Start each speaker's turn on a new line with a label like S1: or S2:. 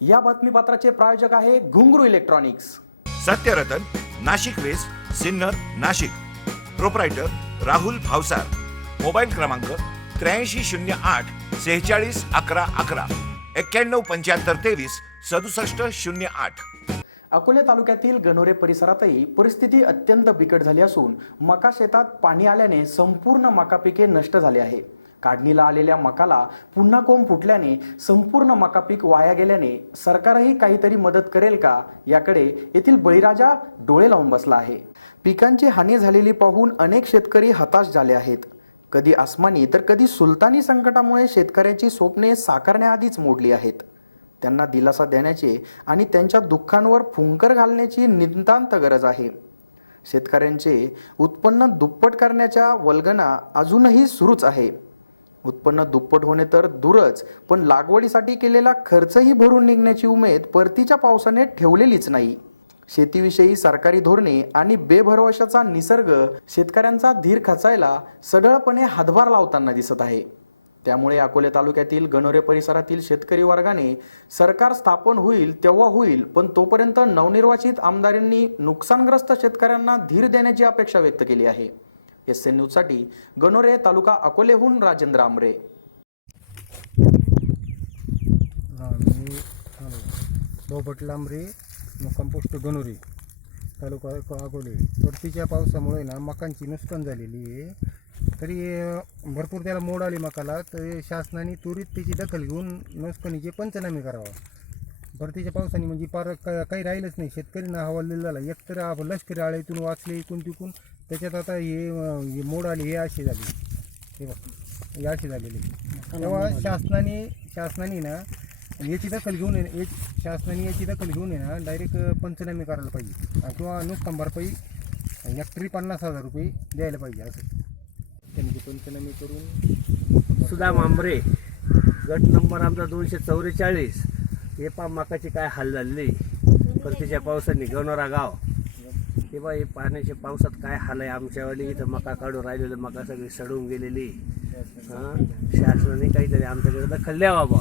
S1: या बातमीपत्राचे प्रायोजक आहे Ghungroo electronics.
S2: Satyaratan Nashik west Sinnar Nashik. Proprietor Rahul Bhavsar. Mobile क्रमांक त्र्याऐंशी शून्य आठ सेहेचाळीस अकरा अकरा. एक्क्याण्णव पंच्याहत्तर तेवीस सदुसष्ट शून्य आठ.
S1: अकोले तालुक्यातील गणोरे परिसरातही परिस्थिती अत्यंत बिकट झाली असून मका शेतात पाणी आल्याने संपूर्ण मका पिके नष्ट झाले आहे. काढणीला आलेल्या मकाला पुन्हा कोंब फुटल्याने संपूर्ण मका पीक वाया गेल्याने सरकारही काहीतरी मदत करेल का? याकडे येथील बळीराजा डोळे लावून बसला आहे. पिकांची हानी झालेली पाहून अनेक शेतकरी हताश झाले आहेत. कधी आसमानी तर कधी सुलतानी संकटामुळे शेतकऱ्याची स्वप्ने साकारण्याआधीच मोडली आहेत. त्यांना दिलासा देण्याची आणि त्यांच्या दुःखांवर फुंकर घालण्याची नितांत गरज आहे. शेतकऱ्यांचे उत्पन्न दुप्पट करण्याच्या वल्गना अजूनही सुरूच आहे. उत्पन्न दुप्पट होणे तर दूरच पण लागवडीसाठी केलेला खर्चही भरून निघण्याची उमेद परतीच्या पावसाने ठेवलेलीच नाही. शेतीविषयी सरकारी धोरणे आणि बेभरवशाचा निसर्ग शेतकऱ्यांचा धीर खचायला सढळपणे हातभार लावताना दिसत आहे. त्यामुळे अकोले तालुक्यातील गणोरे परिसरातील शेतकरी वर्गाने सरकार स्थापन होईल तेव्हा होईल पण तोपर्यंत नवनिर्वाचित आमदारांनी नुकसानग्रस्त शेतकऱ्यांना धीर देण्याची अपेक्षा व्यक्त केली आहे. एस एन न्यूजसाठी गणोरे तालुका अकोलेहून राजेंद्र आमरे.
S3: हां मी हॅलो बाबट मुक्काम पोस्ट तालुका अको- अकोले. परतीच्या पावसामुळे ना मकांची नुकसान झालेली आहे. तरी भरपूर त्याला मोड आली मकाला तर शासनाने त्वरित त्याची दखल घेऊन नुकसानीचे पंचनामे करावा. परतीच्या पावसाने म्हणजे पार का- काही राहिलंच नाही. शेतकऱ्यांना हवाललेला झाला. एकतर आप- लष्करी आळ्यातून वाचले इकून तिकून. त्याच्यात आता हे अं, हे मोड आले हे असे झाले. हे बघ हे असे झालेले. तेव्हा शासनाने शासनाने ना याची दखल घेऊन ये- याची- शासनाने याची दखल घेऊन आहे ना डायरेक्ट पंचनामे करायला पाहिजे. किंवा नुकसान भरपाई हेक्टरी पन्नास हजार रुपये द्यायला पाहिजे असं. त्यांनी पंचनामे करून
S4: सुधा मांबरे गट नंबर आमचा दोनशे चौवेचाळीस. हे पा मकाची काय हाल झालेली? परतीच्या पावसाने गवणारा गाव. हे बा हे पाण्याच्या पावसात काय हाल आहे? आमच्यावाली इथं मका काढून राहिलेलं मका सगळी सडून गेलेली. हां? शासनाने काहीतरी आमच्याकडे दखल द्यावा बा